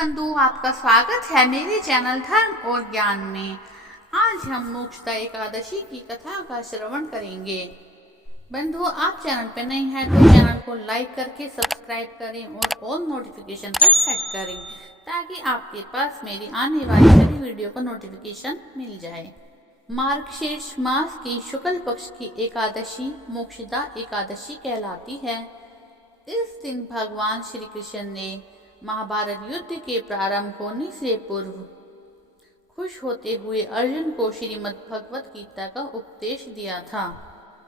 बंधु, आपका स्वागत है मेरे चैनल धर्म और ज्ञान में। आज हम मोक्षदा एकादशी की कथा का श्रवण करेंगे। बंधु, आप चैनल पर नए हैं तो चैनल को लाइक करके सब्सक्राइब करें और ऑल नोटिफिकेशन पर सेट करें ताकि आपके पास मेरी आने वाली सभी वीडियो का नोटिफिकेशन मिल जाए। मार्गशीर्ष मास की शुक्ल पक्ष की एकादशी मोक्षदा एकादशी कहलाती है। इस दिन भगवान श्री कृष्ण ने महाभारत युद्ध के प्रारंभ होने से पूर्व खुश होते हुए अर्जुन को श्रीमद् भगवत गीता का उपदेश दिया था।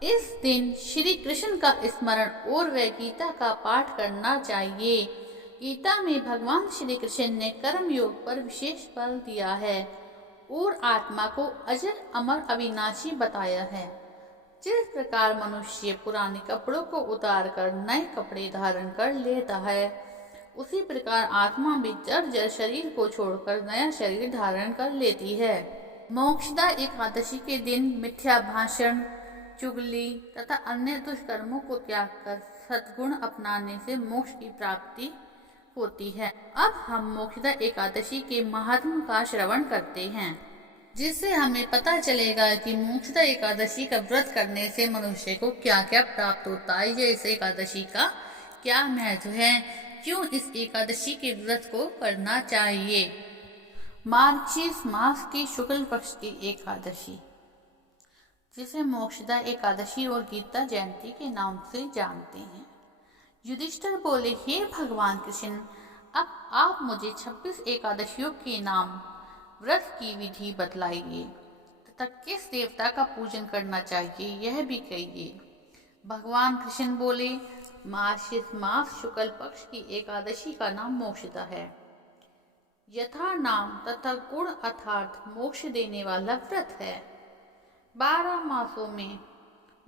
इस दिन श्री कृष्ण का स्मरण और वे गीता का पाठ करना चाहिए। गीता में भगवान श्री कृष्ण ने कर्म योग पर विशेष बल दिया है और आत्मा को अजर अमर अविनाशी बताया है। जिस प्रकार मनुष्य पुराने कपड़ों को उतार कर नए कपड़े धारण कर लेता है, उसी प्रकार आत्मा भी जर्जर शरीर को छोड़कर नया शरीर धारण कर लेती है। मोक्षदा एकादशी के दिन मिथ्या भाषण, चुगली तथा अन्य दुष्कर्मों को त्याग कर सद्गुण अपनाने से मोक्ष की प्राप्ति होती है। अब हम मोक्षदा एकादशी के महात्म का श्रवण करते हैं, जिससे हमें पता चलेगा कि मोक्षदा एकादशी का व्रत करने से मनुष्य को क्या क्या प्राप्त होता है या इस एकादशी का क्या महत्व है, क्यों इस एकादशी के व्रत को करना चाहिए। मार्गशीर्ष मास की शुक्ल पक्ष की एकादशी, जिसे मोक्षदा एकादशी और गीता जयंती के नाम से जानते हैं। युधिष्ठिर बोले, हे भगवान कृष्ण, अब आप मुझे 26 एकादशियों के नाम व्रत की विधि बतलाइए तथा किस देवता का पूजन करना चाहिए यह भी कहिए। भगवान कृष्ण बोले, मार्गशीर्ष मास शुक्ल पक्ष की एकादशी का नाम मोक्षदा है। यथा नाम तथा गुण अर्थात मोक्ष देने वाला व्रत है। 12 मासों में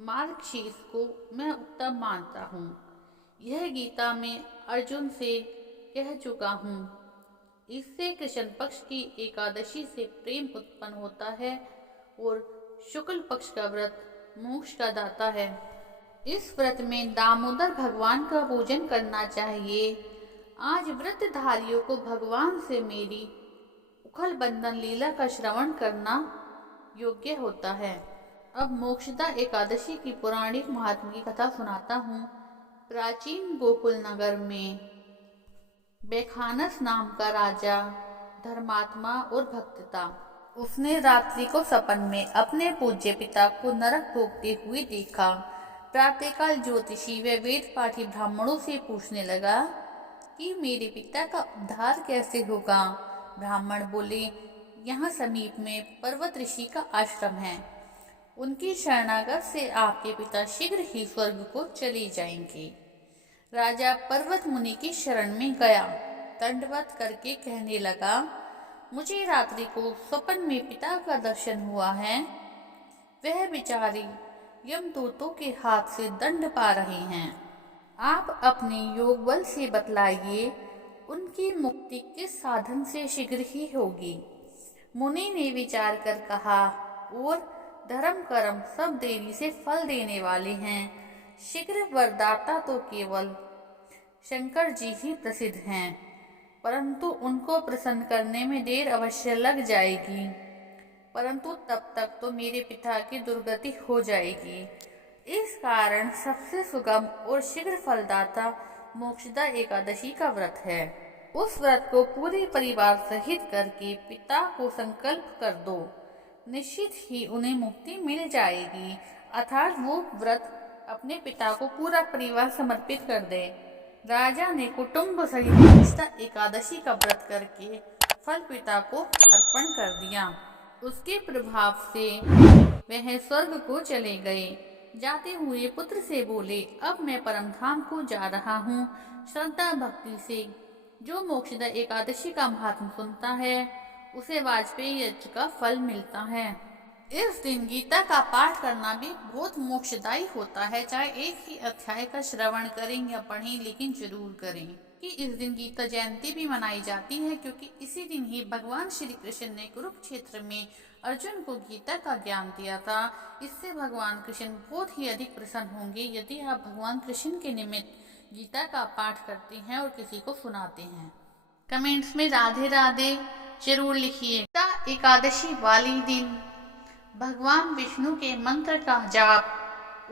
मार्गशीर्ष को मैं उत्तम मानता हूँ। यह गीता में अर्जुन से कह चुका हूँ। इससे कृष्ण पक्ष की एकादशी से प्रेम उत्पन्न होता है और शुक्ल पक्ष का व्रत मोक्ष का दाता है। इस व्रत में दामोदर भगवान का पूजन करना चाहिए। आज व्रतधारियों को भगवान से मेरी उखल बंधन लीला का श्रवण करना योग्य होता है। अब मोक्षदा एकादशी की पौराणिक महात्म की कथा सुनाता हूँ। प्राचीन गोकुल नगर में बेखानस नाम का राजा धर्मात्मा और भक्त था। उसने रात्रि को सपन में अपने पूज्य पिता को नरक भोगते हुए देखा। प्रातःकाल ज्योतिषी व वेद पाठी ब्राह्मणों से पूछने लगा कि मेरे पिता का उद्धार कैसे होगा। ब्राह्मण बोले, यहाँ समीप में पर्वत ऋषि का आश्रम है। उनकी शरणागत से आपके पिता शीघ्र ही स्वर्ग को चले जाएंगे। राजा पर्वत मुनि की शरण में गया। दंडवत करके कहने लगा, मुझे रात्रि को स्वप्न में पिता का दर्शन हुआ है। वह बेचारी यमदूतों के हाथ से दंड पा रहे हैं। आप अपने योग बल से बतलाइए, उनकी मुक्ति किस साधन से शीघ्र ही होगी। मुनि ने विचार कर कहा, और धर्म कर्म सब देरी से फल देने वाले हैं। शीघ्र वरदाता तो केवल शंकर जी ही प्रसिद्ध हैं, परंतु उनको प्रसन्न करने में देर अवश्य लग जाएगी। परंतु तब तक तो मेरे पिता की दुर्गति हो जाएगी। इस कारण सबसे सुगम और शीघ्र फलदाता मोक्षदा एकादशी का व्रत है। उस व्रत को पूरे परिवार सहित करके पिता को संकल्प कर दो, निश्चित ही उन्हें मुक्ति मिल जाएगी। अर्थात वो व्रत अपने पिता को पूरा परिवार समर्पित कर दे। राजा ने कुटुंब सहित मोक्षदा एकादशी का व्रत करके फल पिता को अर्पण कर दिया। उसके प्रभाव से वह स्वर्ग को चले गए। जाते हुए पुत्र से बोले, अब मैं परम धाम को जा रहा हूँ। श्रद्धा भक्ति से जो मोक्षदा एकादशी का महात्म सुनता है, उसे वाजपेयी यज्ञ का फल मिलता है। इस दिन गीता का पाठ करना भी बहुत मोक्षदायी होता है। चाहे एक ही अध्याय का श्रवण करें या पढ़ें, लेकिन जरूर करें। कि इस दिन गीता जयंती भी मनाई जाती है, क्योंकि इसी दिन ही भगवान श्री कृष्ण ने कुरुक्षेत्र में अर्जुन को गीता का ज्ञान दिया था। इससे भगवान कृष्ण बहुत ही अधिक प्रसन्न होंगे यदि आप भगवान कृष्ण के निमित्त गीता का पाठ करते हैं और किसी को सुनाते हैं। कमेंट्स में राधे राधे जरूर लिखिए। एकादशी वाली दिन भगवान विष्णु के मंत्र का जाप,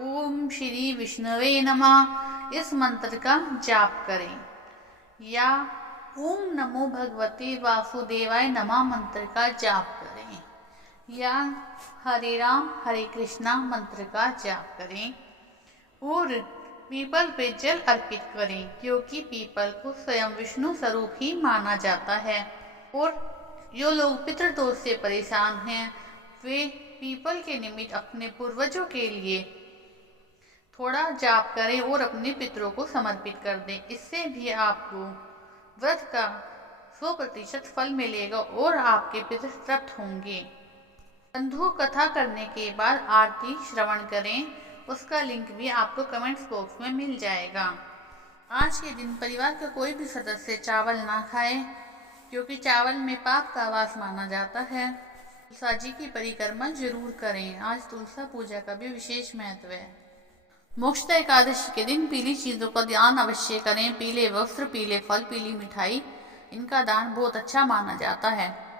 ओम श्री विष्णुवे नमः, इस मंत्र का जाप करें, या ओम नमो भगवते वासुदेवाय नमः मंत्र का जाप करें, या हरे राम हरे कृष्णा मंत्र का जाप करें, और पीपल पे जल अर्पित करें, क्योंकि पीपल को स्वयं विष्णु स्वरूप ही माना जाता है। और जो लोग पितृदोष से परेशान हैं वे पीपल के निमित्त अपने पूर्वजों के लिए थोड़ा जाप करें और अपने पितरों को समर्पित कर दें। इससे भी आपको व्रत का 100% फल मिलेगा और आपके पितृ तृप्त होंगे। बंधु, कथा करने के बाद आरती श्रवण करें, उसका लिंक भी आपको कमेंट्स बॉक्स में मिल जाएगा। आज के दिन परिवार का कोई भी सदस्य चावल ना खाए, क्योंकि चावल में पाप का वास माना जाता है। तुलसा जी की परिक्रमा जरूर करें। आज तुलसा पूजा का भी विशेष महत्व है। मोक्षदा एकादशी के दिन पीली चीजों का दान अवश्य करें। पीले वस्त्र, पीले फल, पीली मिठाई, इनका दान बहुत अच्छा माना जाता है।